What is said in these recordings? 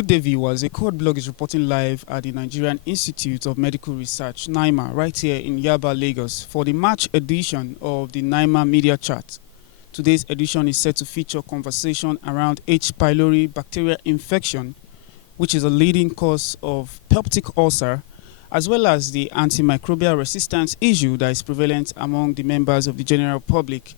Good day, viewers. A Code blog is reporting live at the Nigerian Institute of Medical Research, NIMR, right here in Yaba, Lagos, for the March edition of the NIMR Media Chat. Today's edition is set to feature conversation around H-Pylori bacterial infection, which is a leading cause of peptic ulcer, as well as the anti-microbial resistance issue that is prevalent among the members of the general public.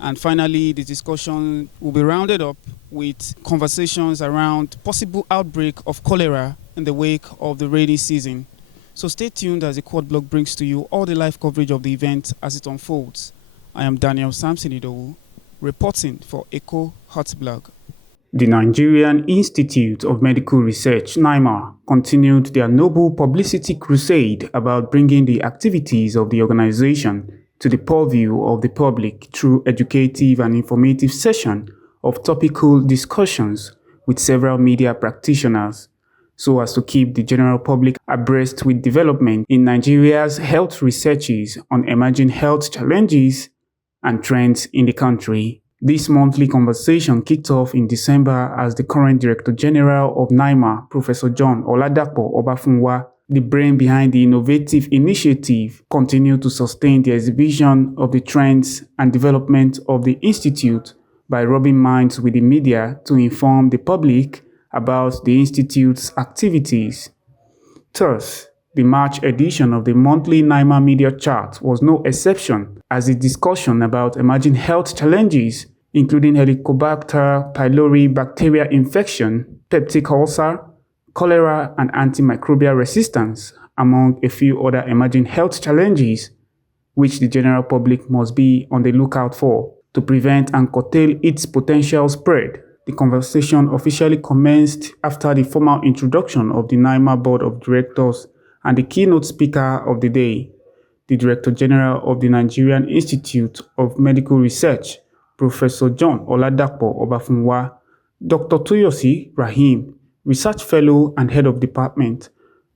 And finally, the discussion will be rounded up with conversations around possible outbreak of cholera in the wake of the rainy season. So stay tuned as the Quad Blog brings to you all the live coverage of the event as it unfolds. I am Daniel Samson Idowu, reporting for Echo Hot Blog. The Nigerian Institute of Medical Research, NIMR, continued their noble publicity crusade about bringing the activities of the organization to the purview of the public through educative and informative session of topical discussions with several media practitioners, so as to keep the general public abreast with development in Nigeria's health researches on emerging health challenges and trends in the country. This monthly conversation kicked off in December as the current Director General of NIMR, Professor John Oladapo Obafunwa, the brain behind the innovative initiative, continued to sustain the exhibition of the trends and development of the Institute by rubbing minds with the media to inform the public about the Institute's activities. Thus, the March edition of the monthly NIMR Media Chart was no exception, as the discussion about emerging health challenges, including Helicobacter pylori bacterial infection, peptic ulcer, cholera, and antimicrobial resistance, among a few other emerging health challenges, which the general public must be on the lookout for to prevent and curtail its potential spread. The conversation officially commenced after the formal introduction of the NIMR Board of Directors and the keynote speaker of the day, the Director General of the Nigerian Institute of Medical Research, Professor John Oladapo Obafunwa, Dr. Toyosi Rahim, Research Fellow and Head of Department,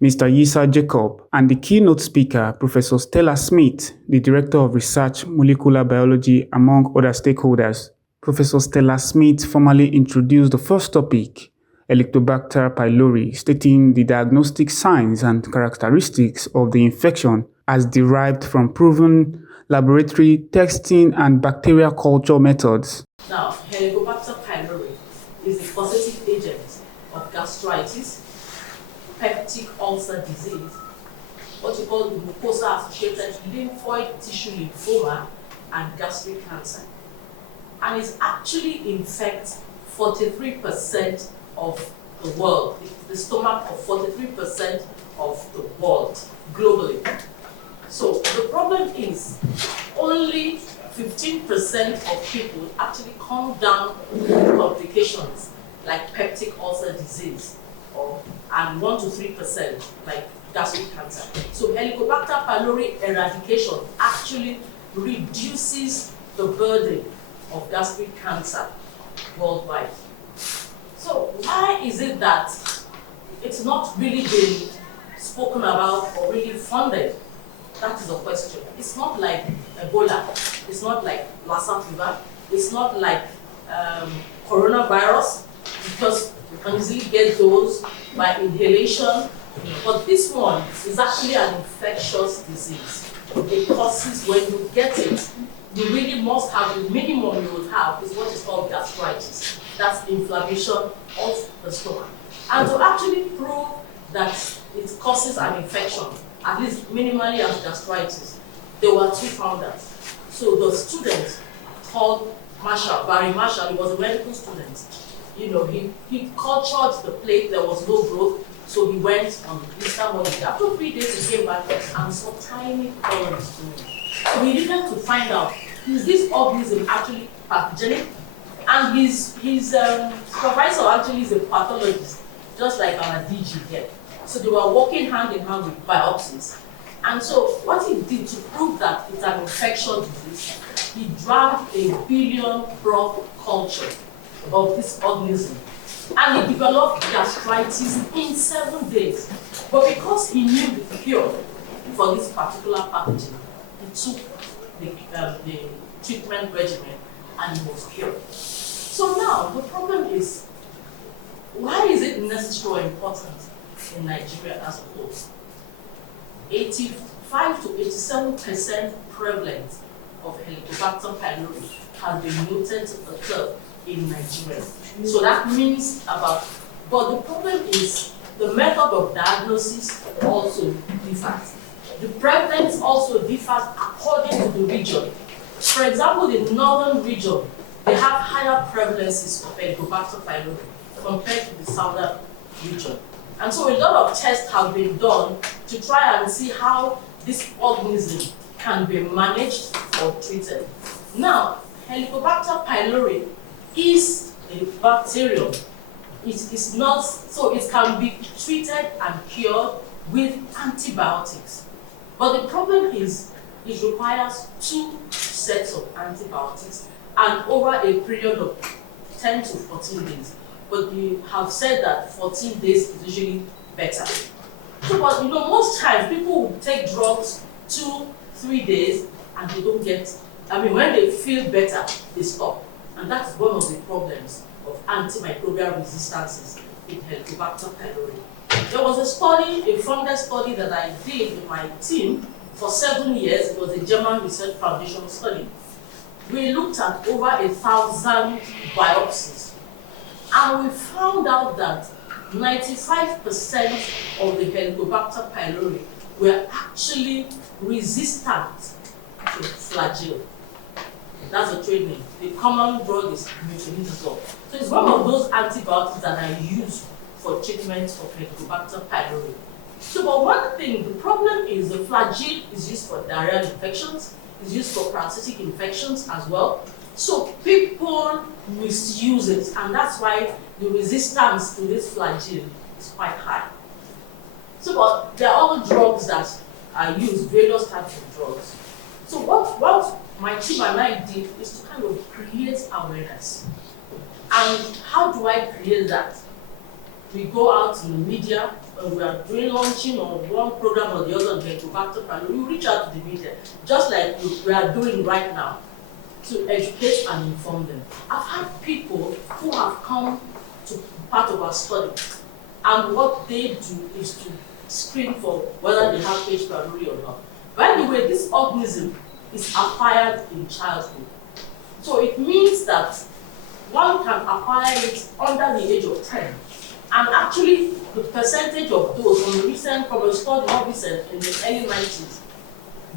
Mr. Yisa Jacob, and the keynote speaker, Professor Stella Smith, the Director of Research Molecular Biology, among other stakeholders. Professor Stella Smith formally introduced the first topic, Helicobacter pylori, stating the diagnostic signs and characteristics of the infection as derived from proven laboratory testing and bacterial culture methods. Now, Helicobacter pylori is the causative agent of gastritis, peptic ulcer disease, what you call the mucosa-associated lymphoid tissue lymphoma, and gastric cancer. And it actually infects 43% of the world, the stomach of 43% of the world globally. So the problem is only 15% of people actually come down with complications like peptic ulcer disease, and 1 to 3% like gastric cancer. So Helicobacter pylori eradication actually reduces the burden of gastric cancer worldwide. So why is it that it's not really been spoken about or really funded? That is the question. It's not like Ebola, it's not like Lassa fever, it's not like coronavirus, because you can easily get those by inhalation. But this one is actually an infectious disease. It causes, when you get it, you really must have, the minimum you will have is what is called gastritis. That's inflammation of the stomach. And to actually prove that it causes an infection, at least minimally as gastritis, there were two founders. So the student called Marshall, Barry Marshall, he was a medical student. You know, he cultured the plate, there was no growth, so he went on Easter holiday. After 3 days, he came back and saw tiny colonies growing. So he needed to find out, is this organism actually pathogenic? And his supervisor actually is a pathologist, just like our DG here. So they were working hand in hand with biopsies. And so what he did to prove that it's an infectious disease, he drank 1 billion frog culture of this organism. And he developed gastritis in 7 days. But because he knew the cure for this particular pathogen, he took the treatment regimen and he was cured. So now the problem is, why is it necessary or important in Nigeria as a whole? 85 to 87% prevalence of Helicobacter pylori has been noted to occur in Nigeria. So that means but the problem is the method of diagnosis also differs. The prevalence also differs according to the region. For example, the northern region, they have higher prevalences of Helicobacter pylori compared to the southern region. And so a lot of tests have been done to try and see how this organism can be managed or treated. Now, Helicobacter pylori is a bacterium. It is not, so it can be treated and cured with antibiotics. But the problem is, it requires 2 sets of antibiotics and over a period of 10 to 14 days. But you have said that 14 days is usually better. So, but most times people will take drugs 2-3 days and they don't get, when they feel better, they stop. And that's one of the problems of antimicrobial resistances in Helicobacter pylori. There was a study, a funded study that I did with my team for 7 years. It was a German Research Foundation study. We looked at over 1,000 biopsies. And we found out that 95% of the Helicobacter pylori were actually resistant to flagell. That's a trade name. The common drug is metronidazole. So it's one of those antibiotics that are used for treatment of Helicobacter pylori. So, but one thing, the problem is the flagell is used for diarrheal infections, is used for parasitic infections as well. So people misuse it, and that's why the resistance to this flagell is quite high. So, but there are other drugs that are used, various types of drugs. So what my team and I did is to kind of create awareness. And how do I create that? We go out in the media, when we are doing launching on one program or the other on Helicobacter pylori, we reach out to the media, just like we are doing right now, to educate and inform them. I've had people who have come to part of our study, and what they do is to screen for whether they have H-Pylori or not. By the way, this organism is acquired in childhood. So it means that one can acquire it under the age of 10. And actually, the percentage of those from a study not recent in the early 90s,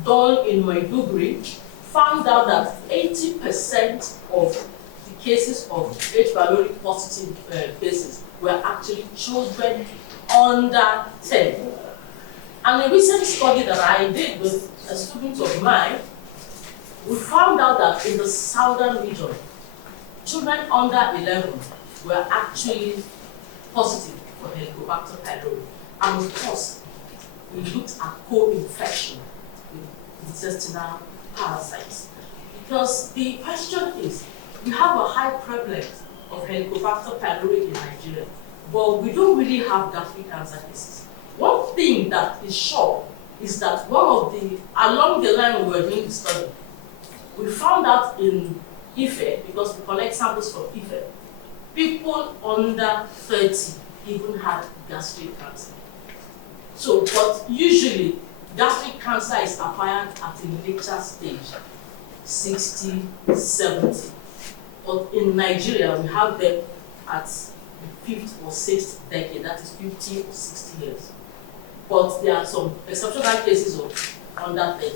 done in Maiduguri, found out that 80% of the cases of H-Pylori positive cases were actually children under 10. And a recent study that I did with a student of mine, we found out that in the southern region, children under 11 were actually positive for Helicobacter pylori. And of course, we looked at co-infection with intestinal parasites. Because the question is, we have a high prevalence of Helicobacter pylori in Nigeria, but we don't really have gastric cancer cases. One thing that is sure is that along the line we were doing the study, we found out in Ife, because we collect samples from Ife, people under 30 even had gastric cancer. So, but usually, gastric cancer is acquired at a later stage, 60, 70. But in Nigeria, we have them at the 5th or 6th decade, that is 50 or 60 years. But there are some exceptional cases of under 30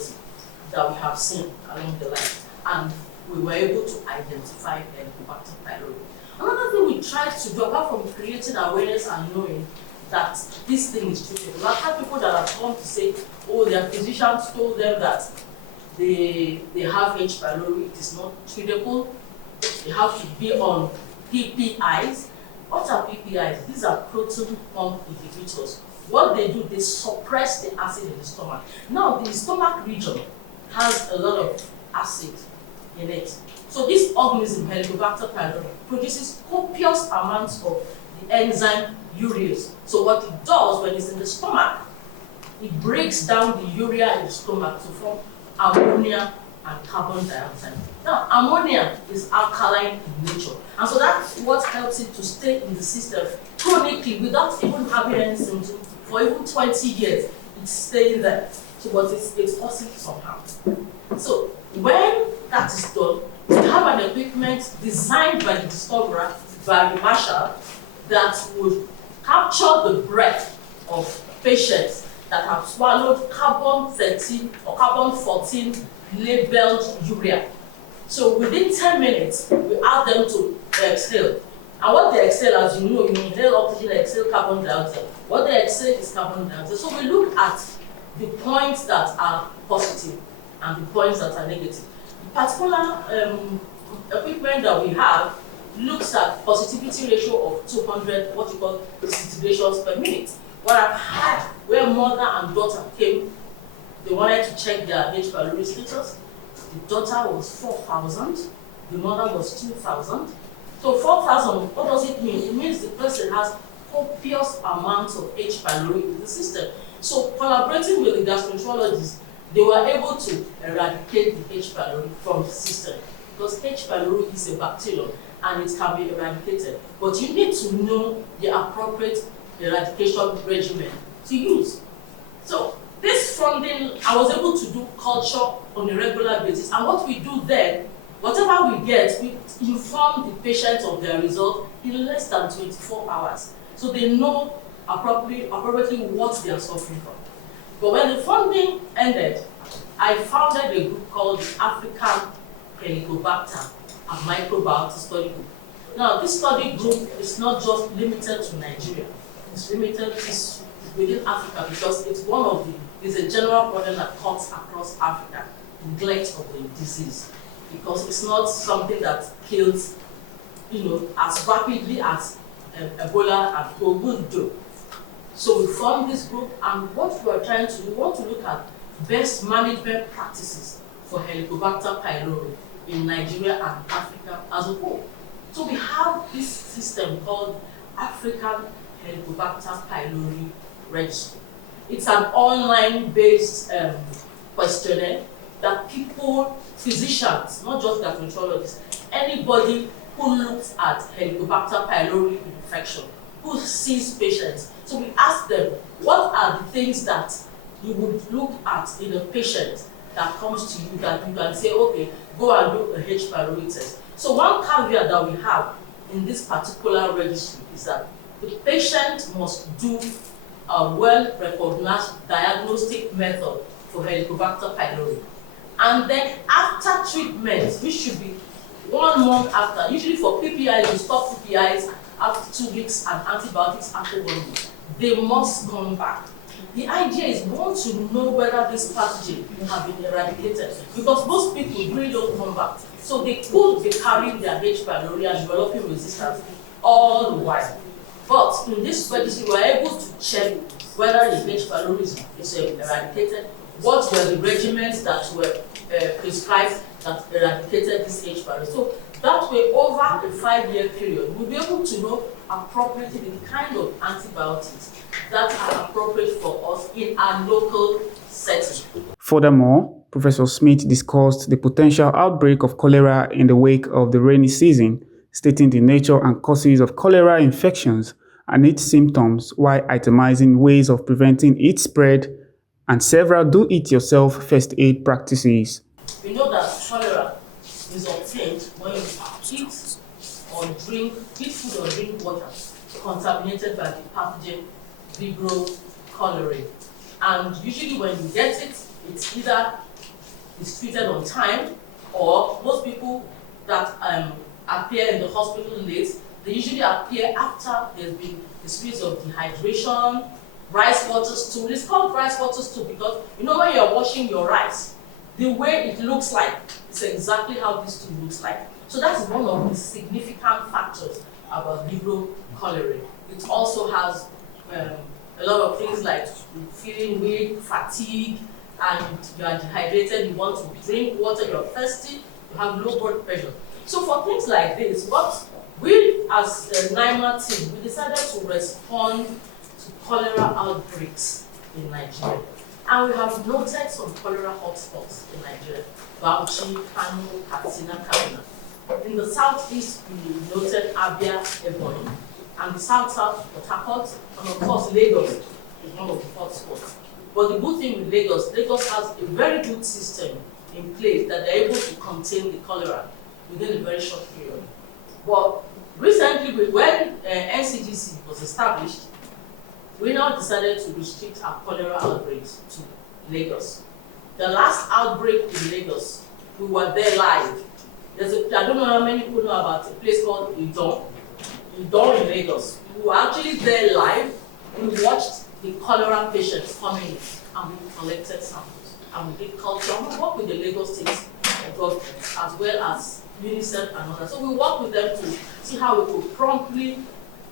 that we have seen along the line, and we were able to identify Helicobacter pylori. Another thing we tried to do, apart from creating awareness and knowing that this thing is treatable, I've had people that have come to say, oh, their physicians told them that they have H. pylori, it is not treatable, they have to be on PPIs. What are PPIs? These are proton pump inhibitors. What they do, they suppress the acid in the stomach. Now, the stomach region has a lot of acid in it. So this organism, Helicobacter pylori, produces copious amounts of the enzyme urease. So what it does when it's in the stomach, it breaks down the urea in the stomach to form ammonia and carbon dioxide. Now, ammonia is alkaline in nature, and so that's what helps it to stay in the system chronically without even having any symptoms for even 20 years. It's staying there, so but it's causing some harm. So when that is done, we have an equipment designed by the discoverer, by Marshall, that would capture the breath of patients that have swallowed carbon 13 or carbon 14 labeled urea. So within 10 minutes, we ask them to exhale. And what they exhale, as you know, you inhale oxygen, exhale carbon dioxide. What they exhale is carbon dioxide. So we look at the points that are positive and the points that are negative. The particular equipment that we have looks at positivity ratio of 200, what you call centigrations per minute. What I've had, where mother and daughter came, they wanted to check their H-Pylori status. The daughter was 4,000, the mother was 2,000. So 4,000, what does it mean? It means the person has copious amounts of H-Pylori in the system. So collaborating with the gastroenterologists, they were able to eradicate the H-Pylori from the system, because H-Pylori is a bacterium and it can be eradicated. But you need to know the appropriate eradication regimen to use. So this funding, I was able to do culture on a regular basis, and what we do then, whatever we get, we inform the patients of their result in less than 24 hours. So they know appropriately what they are suffering from. But when the funding ended, I founded a group called the African Helicobacter and Microbiota Study Group. Now, this study group is not just limited to Nigeria. It's limited within Africa, because it's it's a general problem that cuts across Africa, neglect of the disease. Because it's not something that kills, as rapidly as Ebola and COVID do. So we formed this group, and what we are trying to do, we want to look at best management practices for Helicobacter pylori in Nigeria and Africa as a whole. So we have this system called African Helicobacter pylori Registry. It's an online-based questionnaire that people, physicians, not just gastroenterologists, anybody who looks at Helicobacter pylori infection, who sees patients. So we ask them, what are the things that you would look at in a patient that comes to you that you can say, okay, go and do a H-Pylori test. So one caveat that we have in this particular registry is that the patient must do a well-recognized diagnostic method for Helicobacter pylori. And then after treatment, which should be 1 month after, usually for PPIs, you stop PPIs after 2 weeks and antibiotics after 1 week. They must come back. The idea is we want to know whether this pathogen have been eradicated, because most people really don't come back. So they could be carrying their H. pylori and developing resistance all the while. But in this registry, we are able to check whether the H. pylori is eradicated, what were the regimens that were prescribed that eradicated this H. pylori. So that way, over a 5-year period, we'll be able to know appropriately the kind of antibiotics that are appropriate for us in our local setting. Furthermore, Professor Smith discussed the potential outbreak of cholera in the wake of the rainy season, stating the nature and causes of cholera infections and its symptoms, while itemizing ways of preventing its spread and several do-it-yourself first aid practices. We know that cholera is obtained when you eat or drink, eat food or drink water contaminated by the pathogen Vibrio cholerae. And usually when you get it, it's either is treated on time, or most people that appear in the hospital late, they usually appear after there's been a series of dehydration, rice water stool. It's called rice water stool because when you're washing your rice, the way it looks like is exactly how this stool looks like. So that's one of the significant factors about Vibrio cholerae. It also has a lot of things like feeling weak, fatigue, and you are dehydrated, you want to drink water, you're thirsty, you have low blood pressure. So for things like this, what we as a NIMR team, we decided to respond to cholera outbreaks in Nigeria. And we have noted some cholera hotspots in Nigeria: Bauchi, Kano, Katsina, Kaduna. In the southeast, we noted Abia, Ebonyi, and the south-south, Port Harcourt, and of course Lagos is one of the hotspots. But the good thing with Lagos has a very good system in place that they're able to contain the cholera within a very short period. But recently, when NCDC was established, we now decided to restrict our cholera outbreaks to Lagos. The last outbreak in Lagos, we were there live. I don't know how many people know about a place called Idon in Lagos. We were actually there live. We watched the cholera patients coming in, and we collected samples, and we did culture. We worked with the Lagos State government as well as UNICEF and others. So we worked with them to see how we could promptly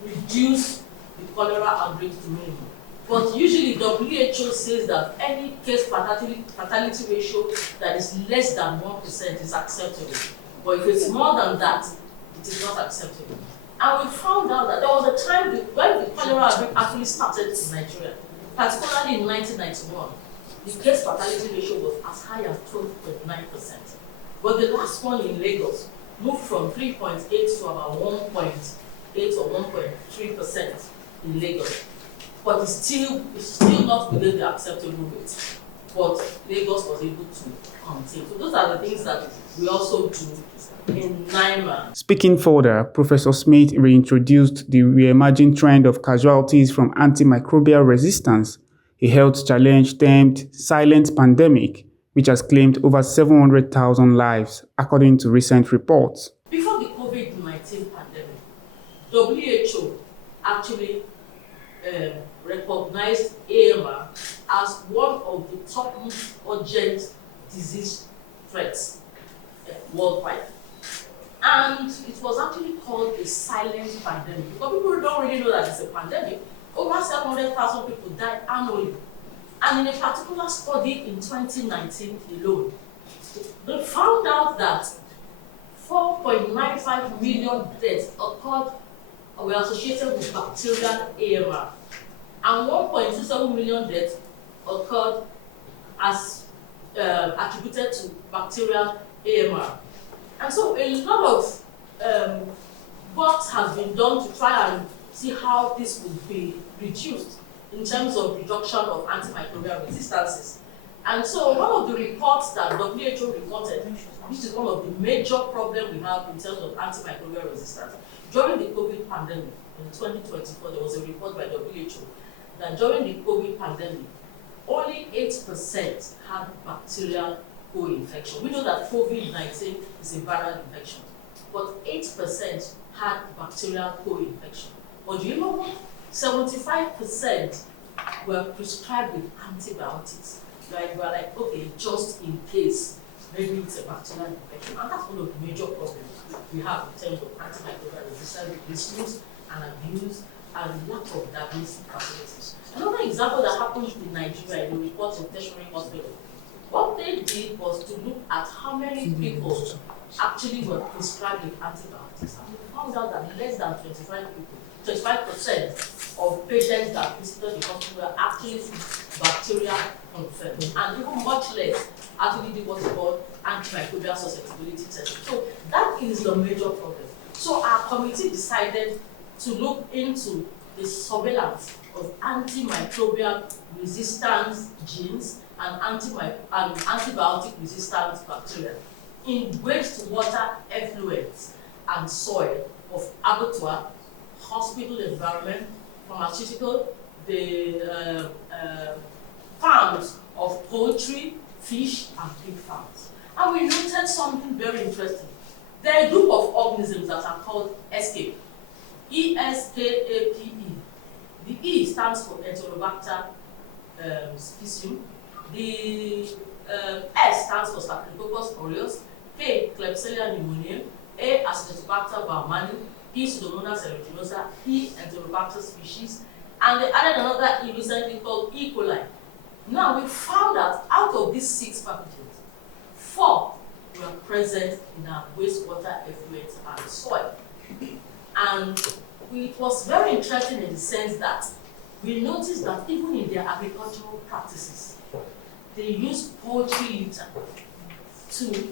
reduce the cholera outbreak to minimum. But usually WHO says that any case fatality ratio that is less than 1% is acceptable. But if it's more than that, it is not acceptable. And we found out that there was a time when the cholera outbreak actually started in Nigeria, particularly in 1991. The case fatality ratio was as high as 12.9%. But the last one in Lagos moved from 3.8 to about 1.8 or 1.3% in Lagos. But it's still not within the acceptable rate. But Lagos was able to contain. So those are the things that we also do in NIMR. Speaking further, Professor Smith reintroduced the re-emerging trend of casualties from antimicrobial resistance, a health challenge termed silent pandemic, which has claimed over 700,000 lives, according to recent reports. Before the COVID-19 pandemic, WHO actually recognized AMR as one of the top most urgent disease threats worldwide. And it was actually called a silent pandemic because people don't really know that it's a pandemic. Over 700,000 people died annually. And in a particular study in 2019 alone, they found out that 4.95 million deaths were associated with bacterial AMR, and 1.27 million deaths occurred as attributed to bacterial AMR. And so a lot of work has been done to try and see how this would be reduced in terms of reduction of antimicrobial resistances. And so one of the reports that WHO reported, which is one of the major problems we have in terms of antimicrobial resistance, during the COVID pandemic in 2024, there was a report by WHO that during the COVID pandemic, only 8% had bacterial co-infection. We know that COVID-19 is a viral infection, but 8% had bacterial co-infection. But do you know what? 75% were prescribed with antibiotics. Right? We're like, okay, just in case, maybe it's a bacterial infection. And that's one of the major problems we have in terms of antimicrobial resistance, misuse and abuse, and lack of diagnostic facilities. Another example that happened in Nigeria in the report in tertiary hospital, what they did was to look at how many people actually were prescribed with antibiotics. And we found out that less than 25% of patients that visited the hospital were actually bacteria confirmed, and even much less actually did what's called antimicrobial susceptibility testing. So that is the major problem. So our committee decided to look into the surveillance of antimicrobial resistance genes and antibiotic resistant bacteria in wastewater effluents and soil of abattoir, hospital environment, pharmaceutical, the farms of poultry, fish, and pig farms. And we noted something very interesting. There are a group of organisms that are called ESCAPE, E-S-K-A-P-E. The E stands for Enterobacter species. The S stands for Staphylococcus aureus, K, Klebsiella pneumoniae, A, Acinetobacter baumannii, P, Pseudomonas aeruginosa, E, Enterobacter species, and they added another E recently called E. coli. Now we found that out of these 6 pathogens, 4 were present in our wastewater effluents and soil. And it was very interesting in the sense that we noticed that even in their agricultural practices, they use poultry litter to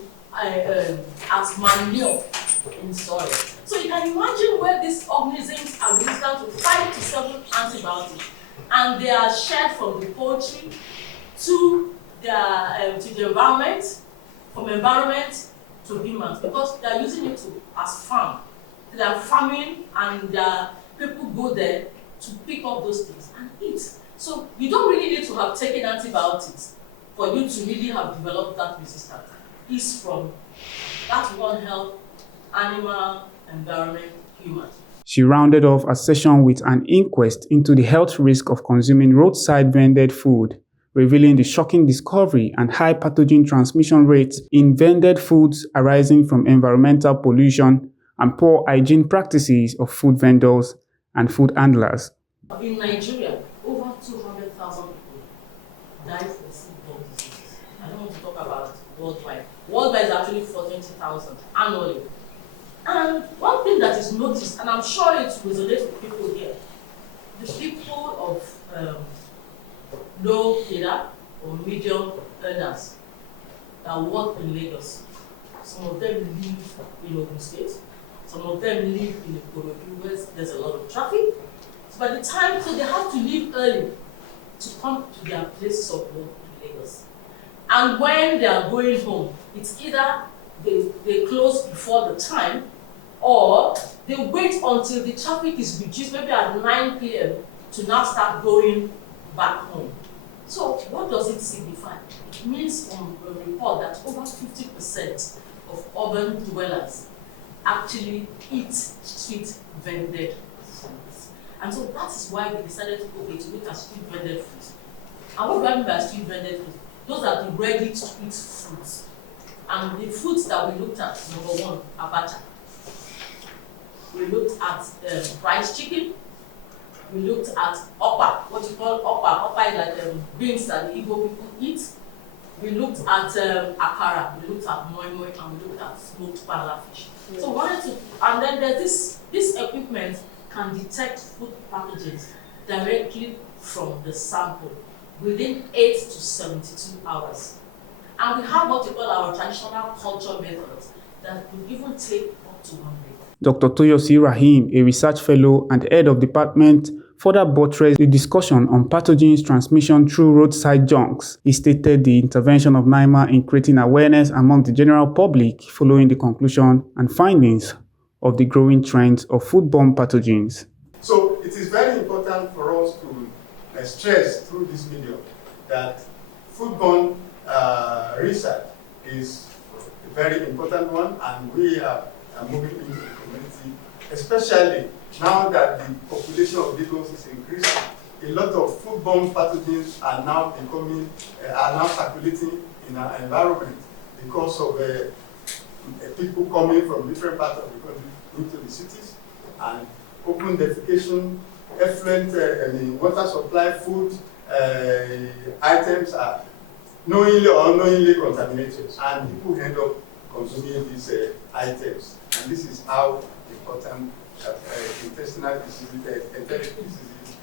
as manure in soil. So you can imagine where these organisms are resistant to 5 to 7 antibiotics, and they are shared from the poultry to the environment, from environment to humans, because they are using it as farm. They are farming, and people go there to pick up those things and eat. So you don't really need to have taken antibiotics for you to really have developed that resistance. It's from that One Health, animal, environment, human. She rounded off a session with an inquest into the health risk of consuming roadside vended food, revealing the shocking discovery and high pathogen transmission rates in vended foods arising from environmental pollution and poor hygiene practices of food vendors and food handlers. In Nigeria, over 200,000 people die from foodborne diseases. I don't want to talk about worldwide. Worldwide is actually 40,000 annually. And one thing that is noticed, and I'm sure it resonates with people here, the people of low cadre or medium earners that work in Lagos, some of them live in Ogun State, some of them live in Ikorodu where there's a lot of traffic. So by the time, so they have to leave early to come to their places of work in Lagos. And when they are going home, it's either they close before the time, or they wait until the traffic is reduced, maybe at 9 p.m. to now start going back home. So what does it signify? It means from a report that over 50% of urban dwellers actually eat street vended foods. And so that is why we decided to look at street vended foods. And what do I mean by street vended foods? Those are the ready to eat foods. And the foods that we looked at, number one, abacha. We looked at fried chicken. We looked at okpa, what you call okpa. Okpa is like beans that the Igbo people eat. We looked at akara. We looked at moi moi, and we looked at smoked parla fish. So we wanted to, and then there's this equipment can detect food pathogens directly from the sample within 8 to 72 hours. And we have what we call our traditional culture methods that could even take up to 1 week. Dr. Toyosi Rahim, a research fellow and head of department, further buttressed the discussion on pathogens transmission through roadside junks. He stated the intervention of NIMR in creating awareness among the general public following the conclusion and findings of the growing trends of foodborne pathogens. So it is very important for us to stress through this medium that foodborne research is a very important one, and we are moving into the community, especially now that the population of Lagos is increasing. A lot of foodborne pathogens are now circulating in our environment because of people coming from different parts of the country into the cities, and open defecation, effluent, water supply, food items are knowingly or unknowingly contaminated, and people end up consuming these items. And this is how important intestinal diseases, enteric diseases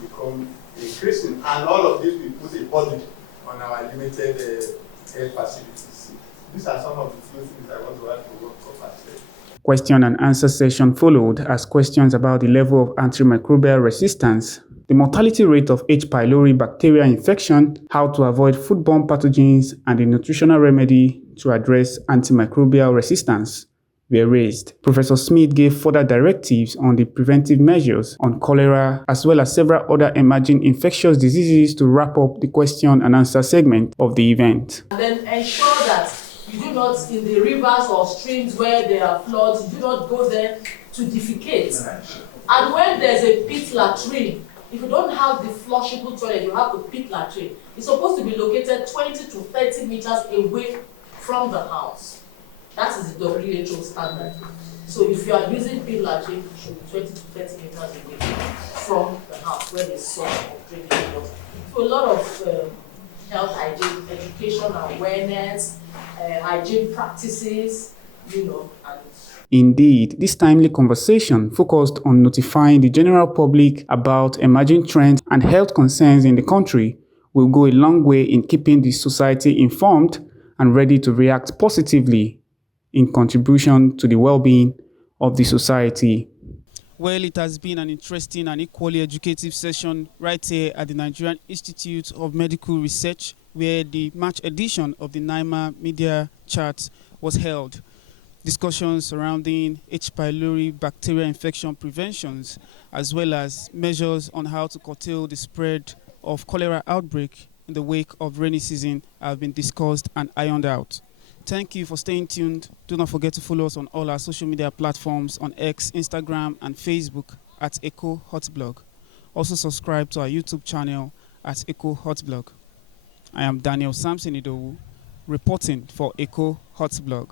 become increasing. And all of this will put a burden on our limited health facilities. These are some of the few things I want to add to what Prof has said. Question and answer session followed as questions about the level of antimicrobial resistance, the mortality rate of H-Pylori bacterial infection, how to avoid foodborne pathogens, and the nutritional remedy to address antimicrobial resistance were raised. Professor Smith gave further directives on the preventive measures on cholera as well as several other emerging infectious diseases to wrap up the question and answer segment of the event. And then ensure that you do not, in the rivers or streams where there are floods, you do not go there to defecate. And when there's a pit latrine, if you don't have the flushable toilet, you have the pit latrine. It's supposed to be located 20 to 30 meters away from the house. That is the WHO standard. So if you are using pit latrine, it should be 20 to 30 meters away from the house where there's source of drinking water. So a lot of health hygiene, education, awareness, hygiene practices, and Indeed, this timely conversation focused on notifying the general public about emerging trends and health concerns in the country, will go a long way in keeping the society informed and ready to react positively in contribution to the well-being of the society. Well, it has been an interesting and equally educative session right here at the Nigerian Institute of Medical Research, where the March edition of the NIMR Media Chat was held. Discussions surrounding H-Pylori bacterial infection preventions, as well as measures on how to curtail the spread of cholera outbreak in the wake of rainy season have been discussed and ironed out. Thank you for staying tuned. Do not forget to follow us on all our social media platforms on X, Instagram, and Facebook at Echo Hotblog. Also subscribe to our YouTube channel at Echo Hotblog. I am Daniel Samson Idowu, reporting for Echo Hotblog.